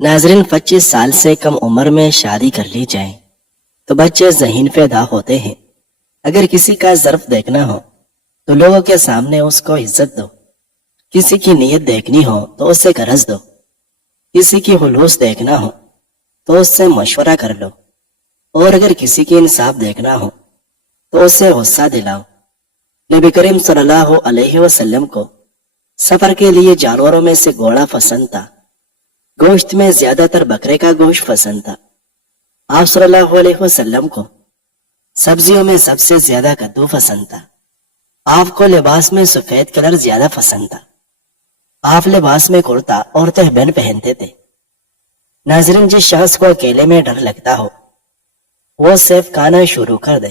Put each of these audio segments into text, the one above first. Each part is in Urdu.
ناظرین 25 سال سے کم عمر میں شادی کر لی جائے تو بچے ذہین پیدا ہوتے ہیں۔ اگر کسی کا ظرف دیکھنا ہو تو لوگوں کے سامنے اس کو عزت دو، کسی کی نیت دیکھنی ہو تو اس سے قرض دو، کسی کی خلوص دیکھنا ہو تو اس سے مشورہ کر لو، اور اگر کسی کی انصاف دیکھنا ہو تو اس سے غصہ دلاؤ۔ نبی کریم صلی اللہ علیہ وسلم کو سفر کے لیے جانوروں میں سے گھوڑا پسند تھا، گوشت میں زیادہ تر بکرے کا گوشت پسند تھا۔ آپ صلی اللہ علیہ وسلم کو سبزیوں میں سب سے زیادہ کدو پسند تھا۔ آپ کو لباس میں سفید کلر زیادہ پسند تھا۔ آپ لباس میں کرتا اور تہبند پہنتے تھے۔ ناظرین، جس شخص کو اکیلے میں ڈر لگتا ہو وہ صرف کھانا شروع کر دے،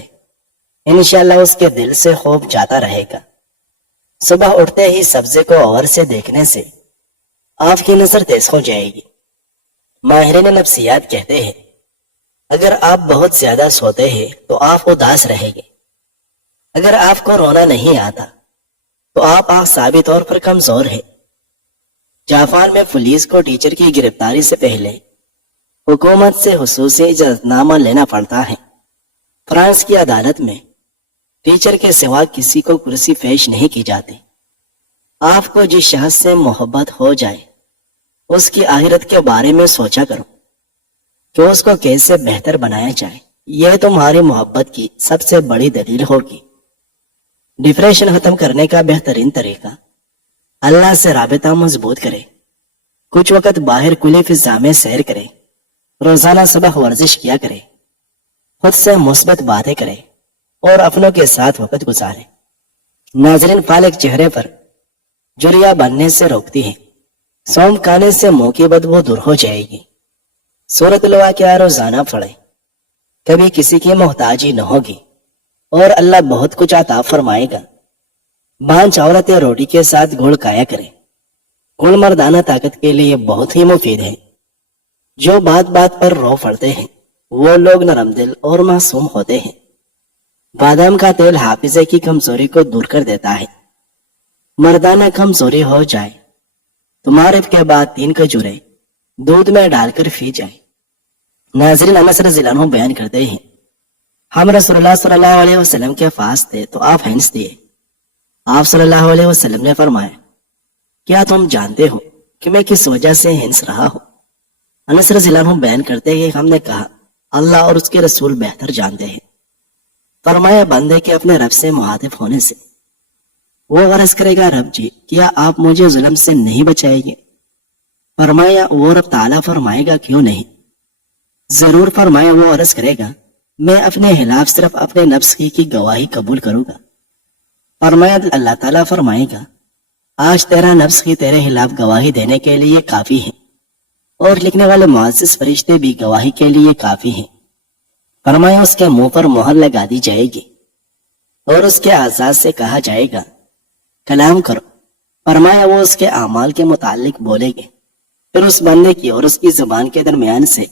انشاءاللہ اس کے دل سے خوف جاتا رہے گا۔ صبح اٹھتے ہی سبزے کو غور سے دیکھنے سے آپ کی نظر تیز ہو جائے گی۔ ماہرین نفسیات کہتے ہیں اگر آپ بہت زیادہ سوتے ہیں تو آپ اداس رہیں گے۔ اگر آپ کو رونا نہیں آتا تو آپ اعصابی طور پر کمزور ہیں۔ جاپان میں پولیس کو ٹیچر کی گرفتاری سے پہلے حکومت سے خصوصی اجازت نامہ لینا پڑتا ہے۔ فرانس کی عدالت میں ٹیچر کے سوا کسی کو کرسی پیش نہیں کی جاتی۔ آپ کو جس شخص سے محبت ہو جائے اس کی آخرت کے بارے میں سوچا کرو کہ اس کو کیسے بہتر بنایا جائے، یہ تمہاری محبت کی سب سے بڑی دلیل ہوگی۔ ڈپریشن ختم کرنے کا بہترین طریقہ اللہ سے رابطہ مضبوط کرے، کچھ وقت باہر کھلی فضا میں سیر کرے، روزانہ صبح ورزش کیا کرے، خود سے مثبت باتیں کرے اور اپنوں کے ساتھ وقت گزارے۔ ناظرین، پالک چہرے پر جریا بننے سے روکتی ہے، سونف کھانے سے منہ کی بدبو دور ہو جائے گی۔ سورۃ الواقعہ روزانہ پڑھے، کبھی کسی کی محتاجی نہ ہوگی اور اللہ بہت کچھ عطا فرمائے گا۔ بانج عورتیں روٹی کے ساتھ گڑ کھایا کریں، گڑ مردانہ طاقت کے لیے بہت ہی مفید ہے۔ جو بات بات پر رو پڑتے ہیں وہ لوگ نرم دل اور معصوم ہوتے ہیں۔ بادام کا تیل حافظے کی کمزوری کو دور کر دیتا ہے۔ مردانہ کمزوری ہو جائے تو مغرب کے بعد 3 کھجوریں دودھ میں ڈال کر پی جائے۔ ناظرین، انس رضی اللہ عنہ بیان کرتے ہیں ہم رسول اللہ صلی اللہ علیہ وسلم کے پاس تھے تو آپ ہنس دیے۔ آپ صلی اللہ علیہ وسلم نے فرمایا کیا تم جانتے ہو کہ میں کس وجہ سے ہنس رہا ہوں؟ انس رضی اللہ عنہ بیان کرتے ہیں ہم نے کہا اللہ اور اس کے رسول بہتر جانتے ہیں۔ فرمایا بندے کے اپنے رب سے مخاطب ہونے سے۔ وہ عرض کرے گا رب جی کیا آپ مجھے ظلم سے نہیں بچائیں گے؟ فرمایا وہ رب تعالیٰ فرمائے گا کیوں نہیں؟ ضرور۔ فرمایا وہ عرض کرے گا میں اپنے خلاف صرف اپنے نفس کی گواہی قبول کروں گا۔ فرمایا اللہ تعالیٰ فرمائے گا آج تیرا نفس کی تیرے خلاف گواہی دینے کے لیے کافی ہے، اور لکھنے والے معزز فرشتے بھی گواہی کے لیے کافی ہیں۔ فرمایا اس کے منہ پر مہر لگا دی جائے گی اور اس کے اعضاء سے کہا جائے گا کلام کرو۔ فرمایا وہ اس کے اعمال کے متعلق بولے گے، پھر اس بندے کی اور اس کی زبان کے درمیان سے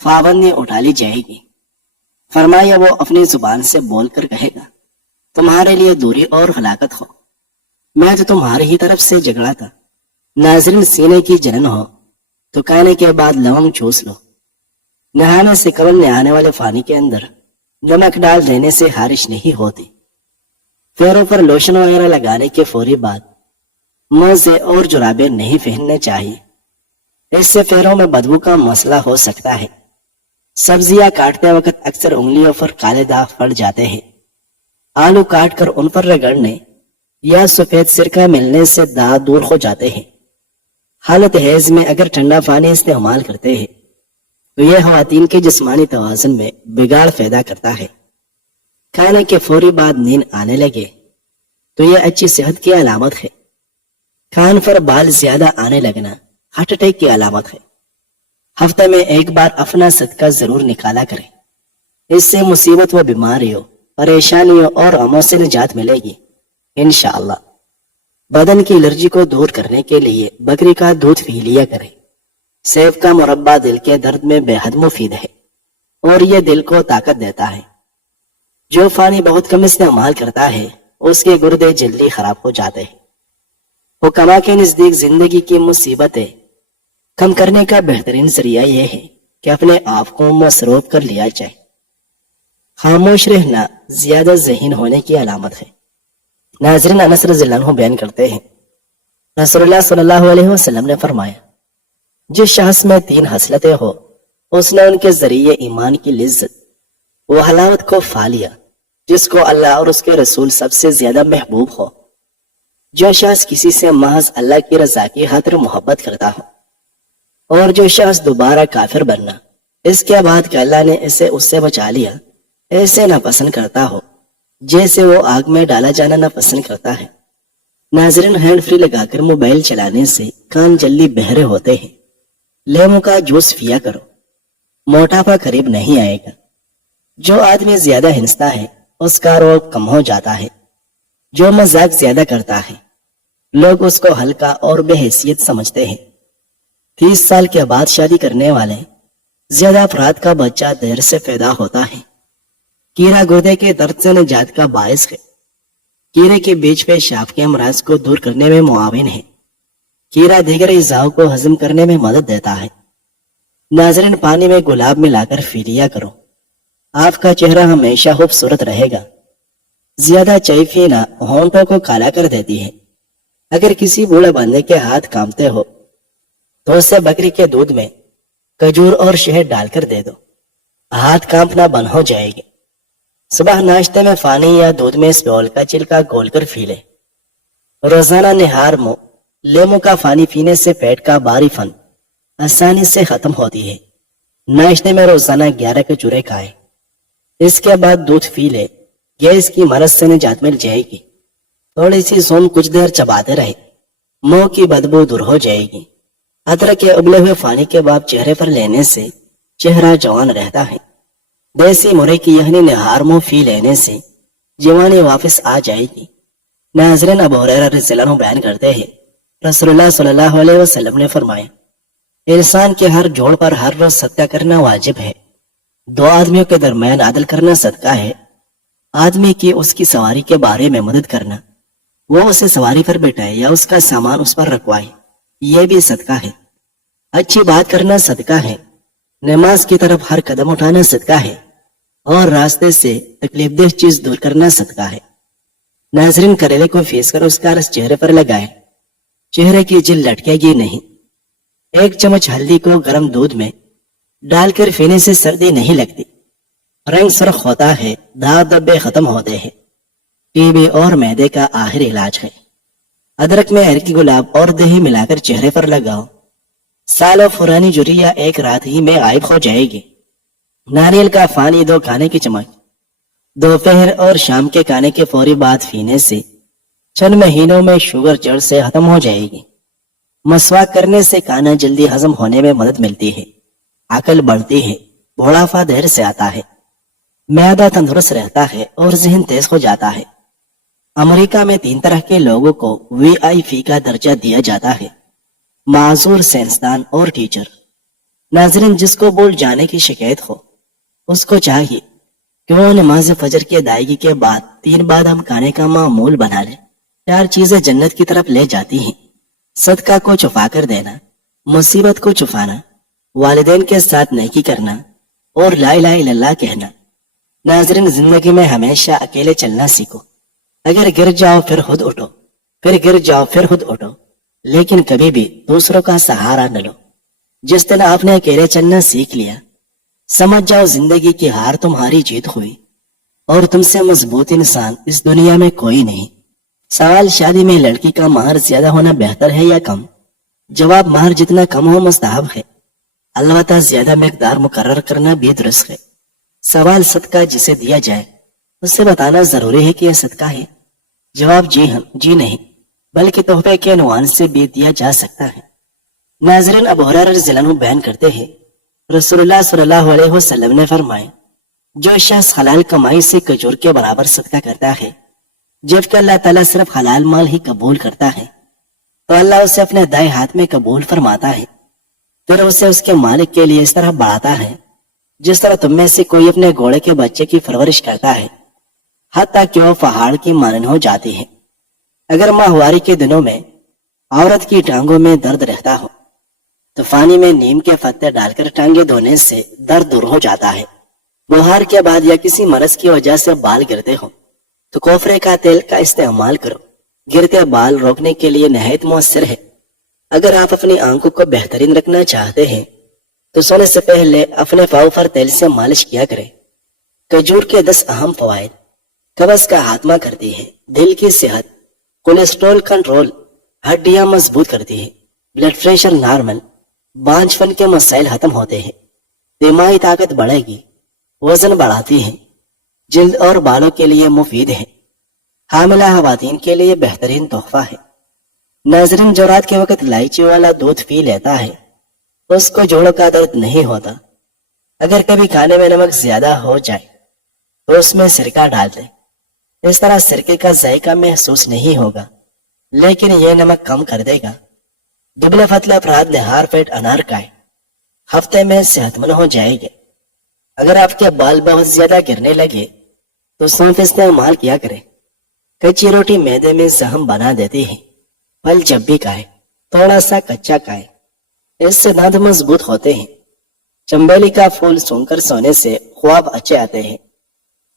پابندی اٹھا لی جائے گی۔ فرمایا وہ اپنی زبان سے بول کر کہے گا تمہارے لیے دوری اور ہلاکت ہو، میں تو تمہاری ہی طرف سے جھگڑا تھا۔ ناظرین، سینے کی جلن ہو تو کھانے کے بعد لونگ چوس لو۔ نہانے سے قبل نہانے والے پانی کے اندر نمک ڈال دینے سے خارش نہیں ہوتی۔ پیروں پر لوشن وغیرہ لگانے کے فوری بعد موزے اور جرابیں نہیں پہننے چاہیے، اس سے پیروں میں بدبو کا مسئلہ ہو سکتا ہے۔ سبزیاں کاٹتے وقت اکثر انگلیوں پر کالے داغ پڑ جاتے ہیں۔ آلو کاٹ کر ان پر رگڑنے یا سفید سرکہ ملنے سے داغ دور ہو جاتے ہیں۔ حالت حیض میں اگر ٹھنڈا پانی استعمال کرتے ہیں تو یہ خواتین کے جسمانی توازن میں بگاڑ پیدا کرتا ہے۔ کھانے کے فوری بعد نیند آنے لگے تو یہ اچھی صحت کی علامت ہے۔ کان پر بال زیادہ آنے لگنا ہارٹ اٹیک کی علامت ہے۔ ہفتے میں ایک بار اپنا صدقہ ضرور نکالا کریں، اس سے مصیبت و بیماریوں، پریشانیوں اور غموں سے نجات ملے گی انشاءاللہ۔ بدن کی الرجی کو دور کرنے کے لیے بکری کا دودھ پی لیا کریں۔ سیب کا مربع دل کے درد میں بے حد مفید ہے اور یہ دل کو طاقت دیتا ہے۔ جو پانی بہت کم استعمال کرتا ہے اس کے گردے جلدی خراب ہو جاتے ہیں۔ حکما کے نزدیک زندگی کی مصیبتیں کم کرنے کا بہترین ذریعہ یہ ہے کہ اپنے آپ کو مصروف کر لیا جائے۔ خاموش رہنا زیادہ ذہین ہونے کی علامت ہے۔ ناظرین، انس رضی اللہ عنہ بیان کرتے ہیں، رسول اللہ صلی اللہ علیہ وسلم نے فرمایا، جس شخص میں 3 خصلتیں ہو، اس نے ان کے ذریعے ایمان کی لذت و حلاوت کو پا لیا، جس کو اللہ اور اس کے رسول سب سے زیادہ محبوب ہو۔ جو شخص کسی سے محض اللہ کی رضا کی خاطر محبت کرتا ہو، اور جو شخص دوبارہ کافر بننا اس کے بعد کہ اللہ نے اسے اس سے بچا لیا ایسے ناپسند کرتا ہو جیسے وہ آگ میں ڈالا جانا ناپسند کرتا ہے۔ ناظرین، ہینڈ فری لگا کر موبائل چلانے سے کان جلدی بہرے ہوتے ہیں۔ لیمو کا جوس پیا کرو، موٹاپا قریب نہیں آئے گا۔ جو آدمی زیادہ ہنستا ہے اس کا روگ کم ہو جاتا ہے۔ جو مذاق زیادہ کرتا ہے لوگ اس کو ہلکا اور بے حیثیت سمجھتے ہیں۔ 30 سال کے بعد شادی کرنے والے زیادہ افراد کا بچہ دیر سے پیدا ہوتا ہے۔ کیڑا گردے کے درد سے نجات کا باعث ہے۔ کیڑے کے بیچ پیشاب کے امراض کو دور کرنے میں معاون ہے۔ کیڑا دیگر اجزاء کو ہضم کرنے میں مدد دیتا ہے۔ ناظرین، پانی میں گلاب ملا کر پی لیا کرو، آپ کا چہرہ ہمیشہ خوبصورت رہے گا۔ زیادہ چائے پینا ہونٹوں کو کالا کر دیتی ہے۔ اگر کسی بوڑھے بندے کے ہاتھ کانپتے ہو تو اسے بکری کے دودھ میں کھجور اور شہد ڈال کر دے دو، ہاتھ کانپنا بند ہو جائے گی۔ صبح ناشتے میں پانی یا دودھ میں اسپول کا چھلکا گھول کر پی لے۔ روزانہ نہار منہ لیمو کا پانی پینے سے پیٹ کا باری فن آسانی سے ختم ہوتی ہے۔ ناشتے میں روزانہ 11 کھجوریں کھائے، اس کے بعد دودھ پی لے، گیس کی مرض سے نجات مل جائے گی۔ تھوڑی سی سونف کچھ دیر چباتے رہے، منہ کی بدبو دور ہو جائے گی۔ ادرک کے ابلے ہوئے پانی کے بعد چہرے پر لینے سے چہرہ جوان رہتا ہے۔ دیسی مرے کی یخنی نہار منہ پی لینے سے جوانی واپس آ جائے گی۔ ناظرین، ابو ہریرہ رضی اللہ عنہ بیان کرتے ہیں، رسول اللہ صلی اللہ علیہ وسلم نے فرمایا، انسان کے ہر جوڑ پر ہر روز صدقہ کرنا واجب ہے۔ 2 آدمیوں کے درمیان عدل کرنا صدقہ ہے۔ آدمی کی اس کی سواری کے بارے میں مدد کرنا، وہ اسے سواری پر بٹھائے یا اس کا سامان اس پر رکھوائے، یہ بھی صدقہ ہے۔ اچھی بات کرنا صدقہ ہے۔ نماز کی طرف ہر قدم اٹھانا صدقہ ہے، اور راستے سے تکلیف دہ چیز دور کرنا صدقہ ہے۔ ناظرین، کریلے کو پیس کر اس کا رس چہرے پر لگائے، چہرے کی جلد لٹکے گی نہیں۔ 1 چمچ ہلدی کو گرم دودھ میں ڈال کر پینے سے سردی نہیں لگتی، رنگ سرخ ہوتا ہے، داغ دبے ختم ہوتے ہیں۔ ٹی بی اور معدے کا آخری علاج ہے۔ ادرک میں ہلکی گلاب اور دہی ملا کر چہرے پر لگاؤ، سال و پرانی جھریاں 1 رات ہی میں غائب ہو جائے گی۔ ناریل کا پانی 2 کھانے کی چمچ دوپہر اور شام کے کھانے کے فوری بعد پینے سے چند مہینوں میں شوگر جڑ سے ختم ہو جائے گی۔ مسواک کرنے سے کھانا جلدی ہضم ہونے میں مدد ملتی ہے، عقل بڑھتی ہے، بڑھاپا دیر سے آتا ہے، معدہ تندرست رہتا ہے اور ذہن تیز ہو جاتا ہے۔ امریکہ میں 3 طرح کے لوگوں کو VIP کا درجہ دیا جاتا ہے: معذور، سائنسدان اور ٹیچر۔ ناظرین، جس کو بھول جانے کی شکایت ہو اس کو چاہیے کہ وہ نماز فجر کی ادائیگی کے بعد 3 بادام کھانے کا معمول بنا لے۔ 4 چیزیں جنت کی طرف لے جاتی ہیں: صدقہ کو چھپا کر دینا، مصیبت کو چھپانا، والدین کے ساتھ نیکی کرنا اور لا الہ الا اللہ کہنا۔ ناظرین، زندگی میں ہمیشہ اکیلے چلنا سیکھو۔ اگر گر جاؤ پھر خود اٹھو، پھر گر جاؤ پھر خود اٹھو، لیکن کبھی بھی دوسروں کا سہارا نہ لو۔ جس دن آپ نے اکیلے چلنا سیکھ لیا، سمجھ جاؤ زندگی کی ہار تمہاری جیت ہوئی، اور تم سے مضبوط انسان اس دنیا میں کوئی نہیں۔ سوال: شادی میں لڑکی کا مہر زیادہ ہونا بہتر ہے یا کم؟ جواب: مہر جتنا کم ہو مستحب ہے، البتہ زیادہ مقدار مقرر کرنا بھی درست ہے۔ سوال: صدقہ جسے دیا جائے اسے بتانا ضروری ہے کہ یہ صدقہ ہے؟ جواب: جی ہاں، جی نہیں، بلکہ تحفے کے عنوان سے بھی دیا جا سکتا ہے۔ ناظرین، ابو ہریرہ رضی اللہ عنہ بیان کرتے ہیں، رسول اللہ صلی اللہ علیہ وسلم نے فرمایا، جو شخص حلال کمائی سے کھجور کے برابر صدقہ کرتا ہے، جبکہ اللہ تعالیٰ صرف حلال مال ہی قبول کرتا ہے، تو اللہ اسے اپنے دائیں ہاتھ میں قبول فرماتا ہے، پھر اسے اس کے مالک کے لیے اس طرح بڑھاتا ہے جس طرح تم میں سے کوئی اپنے گھوڑے کے بچے کی پرورش کرتا ہے، حتیٰ کہ وہ پہاڑ کی مانند ہو جاتی ہے۔ اگر ماہواری کے دنوں میں عورت کی ٹانگوں میں درد رہتا ہو تو پانی میں نیم کے پتے ڈال کر ٹانگیں دھونے سے درد دور ہو جاتا ہے۔ بخار کے بعد یا کسی مرض کی وجہ سے بال گرتے ہو تو کوفرے کا تیل کا استعمال کرو، گرتے بال روکنے کے لیے نہایت مؤثر ہے۔ اگر آپ اپنی آنکھوں کو بہترین رکھنا چاہتے ہیں تو سونے سے پہلے اپنے پاؤں پر تیل سے مالش کیا کریں۔ کھجور کے 10 اہم فوائد: قبض کا خاتمہ کرتی ہے، دل کی صحت، کولیسٹرول کنٹرول، ہڈیاں مضبوط کرتی ہے، بلڈ پریشر نارمل، بانجھ پن کے مسائل ختم ہوتے ہیں، دماغی طاقت بڑھے گی، وزن بڑھاتی ہے، جلد اور بالوں کے لیے مفید ہے، حاملہ خواتین کے لیے بہترین تحفہ ہے۔ ناظرین، جو رات کے وقت الائچی والا دودھ پی لیتا ہے اس کو جوڑوں کا درد نہیں ہوتا۔ اگر کبھی کھانے میں نمک زیادہ ہو جائے تو اس میں سرکہ ڈال دیں، اس طرح سرکے کا ذائقہ محسوس نہیں ہوگا لیکن یہ نمک کم کر دے گا۔ دبلے پتلے افراد نہار پیٹ انار کھائیں، ہفتے میں صحت مند ہو جائے گے۔ اگر آپ کے بال بہت زیادہ گرنے لگے تو سونف استعمال کیا کریں، کچی روٹی معدے میں زخم بنا دیتی ہے۔ پھل جب بھی کھائیں تھوڑا سا کچا کھائیں، اس سے دانت مضبوط ہوتے ہیں۔ چنبیلی کا پھول سون کر سونے سے خواب اچھے آتے ہیں۔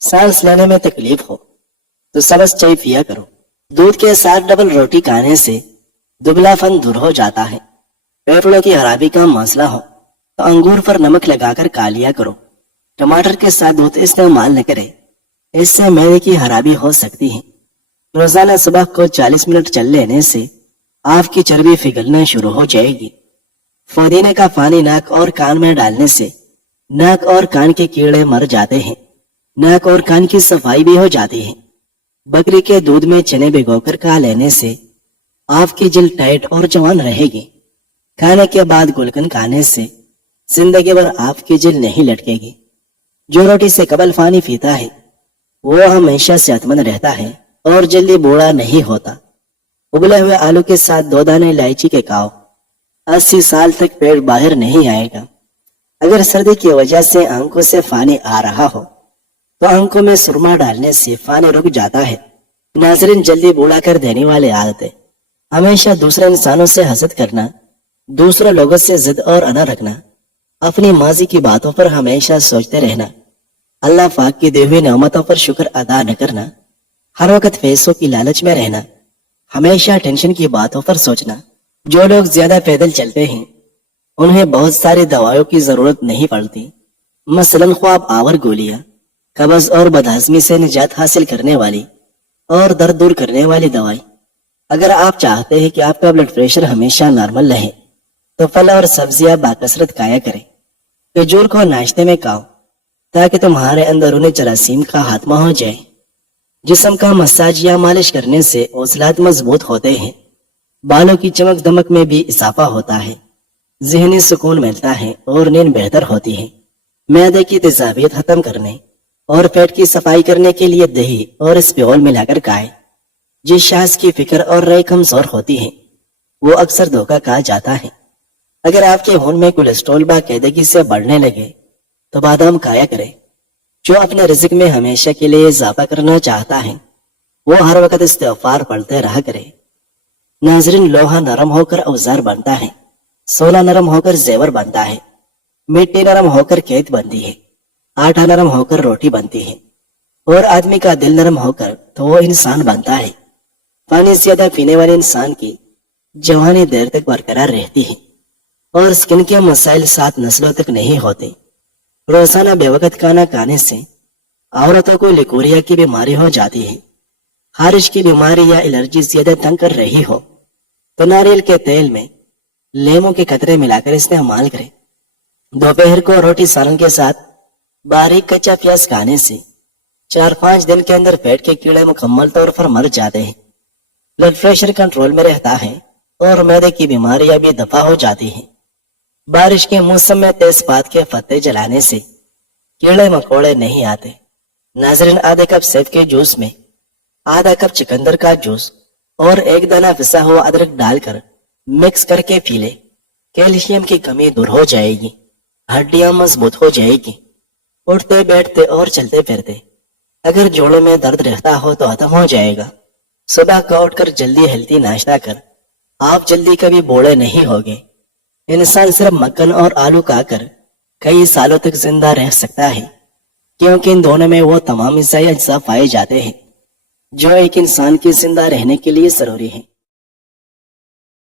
سانس لینے میں تکلیف ہو تو سبز چائے پیا کرو۔ دودھ کے ساتھ ڈبل روٹی کھانے سے دبلا پن دور ہو جاتا ہے۔ پھیپھڑوں کی خرابی کا مسئلہ ہو تو انگور پر نمک لگا کر کھا لیا کرو۔ ٹماٹر کے ساتھ دودھ استعمال نہ کریں، اس سے معدے کی خرابی ہو سکتی ہے۔ روزانہ صبح کو 40 منٹ چل لینے سے آپ کی چربی پگھلنا شروع ہو جائے گی۔ پودینے کا پانی ناک اور کان میں ڈالنے سے ناک اور کان کے کیڑے مر جاتے ہیں، ناک اور کان کی صفائی بھی ہو جاتی ہے۔ بکری کے دودھ میں چنے بھگو کر کھا لینے سے آپ کی جلد ٹائٹ اور جوان رہے گی۔ کھانے کے بعد گلقند کھانے سے زندگی بھر آپ کی جلد نہیں لٹکے گی۔ جو روٹی سے قبل پانی پیتا ہے وہ ہمیشہ صحت مند رہتا ہے اور جلدی بوڑھا نہیں ہوتا۔ ابلے ہوئے آلو کے ساتھ 2 دانے الائچی کے کھاؤ، 80 سال تک پیٹ باہر نہیں آئے گا۔ اگر سردی کی وجہ سے آنکھوں سے پانی آ رہا ہو تو آنکھوں میں سرما ڈالنے سے پانی رک جاتا ہے۔ ناظرین، جلدی بوڑھا کر دینے والے عادتیں: ہمیشہ دوسرے انسانوں سے حسد کرنا، دوسرے لوگوں سے ضد اور انا رکھنا، اپنی ماضی کی باتوں پر ہمیشہ سوچتے رہنا، اللہ پاک کی دی ہوئی نعمتوں پر شکر ادا نہ کرنا، ہر وقت پیسوں کی لالچ میں رہنا، ہمیشہ ٹینشن کی باتوں پر سوچنا۔ جو لوگ زیادہ پیدل چلتے ہیں انہیں بہت ساری دوائوں کی ضرورت نہیں پڑتی، مثلاً خواب آور گولیاں، قبض اور بدہضمی سے نجات حاصل کرنے والی اور درد دور کرنے والی دوائی۔ اگر آپ چاہتے ہیں کہ آپ کا بلڈ پریشر ہمیشہ نارمل رہے تو پھل اور سبزیاں باکثرت کھایا کریں۔ کھجور کو ناشتے میں کھاؤ تاکہ تمہارے اندرونی جراثیم کا خاتمہ ہو جائے۔ جسم کا مساج یا مالش کرنے سے عضلات مضبوط ہوتے ہیں، بالوں کی چمک دمک میں بھی اضافہ ہوتا ہے، ذہنی سکون ملتا ہے اور نیند بہتر ہوتی ہے۔ معدے کی تیزابیت ختم کرنے اور پیٹ کی صفائی کرنے کے لیے دہی اور اسپیول ملا کر کھائیں۔ جس شخص کی فکر اور رائے کمزور ہوتی ہے وہ اکثر دھوکہ کھا جاتا ہے۔ اگر آپ کے خون میں کولیسٹرول باقاعدگی سے بڑھنے لگے تو بادام کھایا کریں۔ جو اپنے رزق میں ہمیشہ کے لیے اضافہ کرنا چاہتا ہے وہ ہر وقت استغفار پڑھتے رہا کرے۔ ناظرین، لوہا نرم ہو کر اوزار بنتا ہے، سونا نرم ہو کر زیور بنتا ہے، مٹی نرم ہو کر کھیت بنتی ہے، آٹا نرم ہو کر روٹی بنتی ہے، اور آدمی کا دل نرم ہو کر تو وہ انسان بنتا ہے۔ پانی زیادہ پینے والے انسان کی جوانی دیر تک برقرار رہتی ہے اور سکن کے مسائل 7 نسلوں تک نہیں ہوتے۔ روزانہ بے وقت کھانا کھانے سے عورتوں کو لیکوریا کی بیماری ہو جاتی ہے۔ خارش کی بیماری یا الرجی زیادہ تنگ کر رہی ہو تو ناریل کے تیل میں لیموں کے قطرے ملا کر استعمال کریں۔ دوپہر کو روٹی سالن کے ساتھ باریک کچا پیاز کھانے سے 4-5 دن کے اندر پیٹ کے کیڑے مکمل طور پر مر جاتے ہیں، بلڈ پریشر کنٹرول میں رہتا ہے اور معدے کی بیماریاں بھی دفع ہو جاتی ہیں۔ بارش کے موسم میں تیز پات کے پتے جلانے سے کیڑے مکوڑے نہیں آتے۔ ناظرین، آدھے کپ سیب کے جوس میں آدھا کپ چکندر کا جوس اور 1 دانہ پسا ہوا ادرک ڈال کر مکس کر کے پی لے۔ کیلشیم کی کمی دور ہو جائے گی، ہڈیاں مضبوط ہو جائے گی، اٹھتے بیٹھتے اور چلتے پھرتے اگر جوڑوں میں درد رہتا ہو تو ختم ہو جائے گا۔ صبح کو اٹھ کر جلدی ہیلتھی ناشتہ کر آپ جلدی کبھی بوڑھے نہیں ہوگے۔ انسان صرف مکھن اور آلو کھا کر کئی سالوں تک زندہ رہ سکتا ہے، کیونکہ ان دونوں میں وہ تمام غذائی اجزاء پائے جاتے ہیں جو ایک انسان کے زندہ رہنے کے لیے ضروری ہیں۔